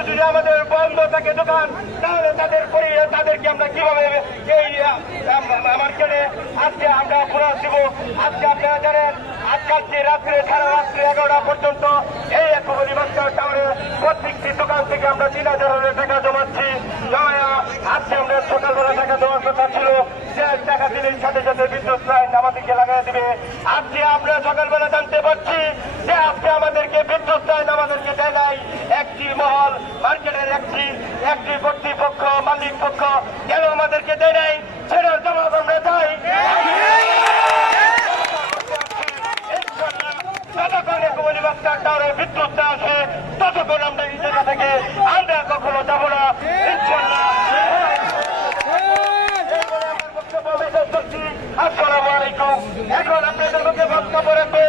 আজকে যদি আমাদের বন্ধ থাকে দোকান, তাহলে তাদেরকে আমরা কিভাবে এই মার্কেটে আজকে আমরা খোলা দিব? আজকে আপনারা জানেন আজকে রাত্রে সারা রাত্রে 11টা পর্যন্ত এই একবারই মাস্টার টাওয়ারে প্রত্যেকটি দোকান থেকে আমরা 3,000 টাকা জমাচ্ছি। আজকে আমরা সকালবেলা টাকা দেওয়ার কথা ছিল, যে টাকা দিলেই সাথে সাথে বিদ্যুৎ লাইন আমাদেরকে লাগাই দিবে। আজকে আমরা সকালবেলা জানতে পারছি যে আজকে আমাদেরকে বিদ্যুৎ লাইন আমাদেরকে দেয় নাই। একটি মহল মার্কেটের একটি কর্তৃপক্ষ মালিক পক্ষ কেন আমাদেরকে দেয় নাই, সেটার জবাব আমরা চাই। যতক্ষণ একবারই মাস্টার টাওয়ারে বিদ্যুৎ না আসে ততক্ষণ আমরা এই জায়গা থেকে আমরা কখনো যাবো না, ইনশাল্লাহ। আসসালামু আলাইকুম। এখন আপনাদের মধ্যে বক্তব্য রাখবে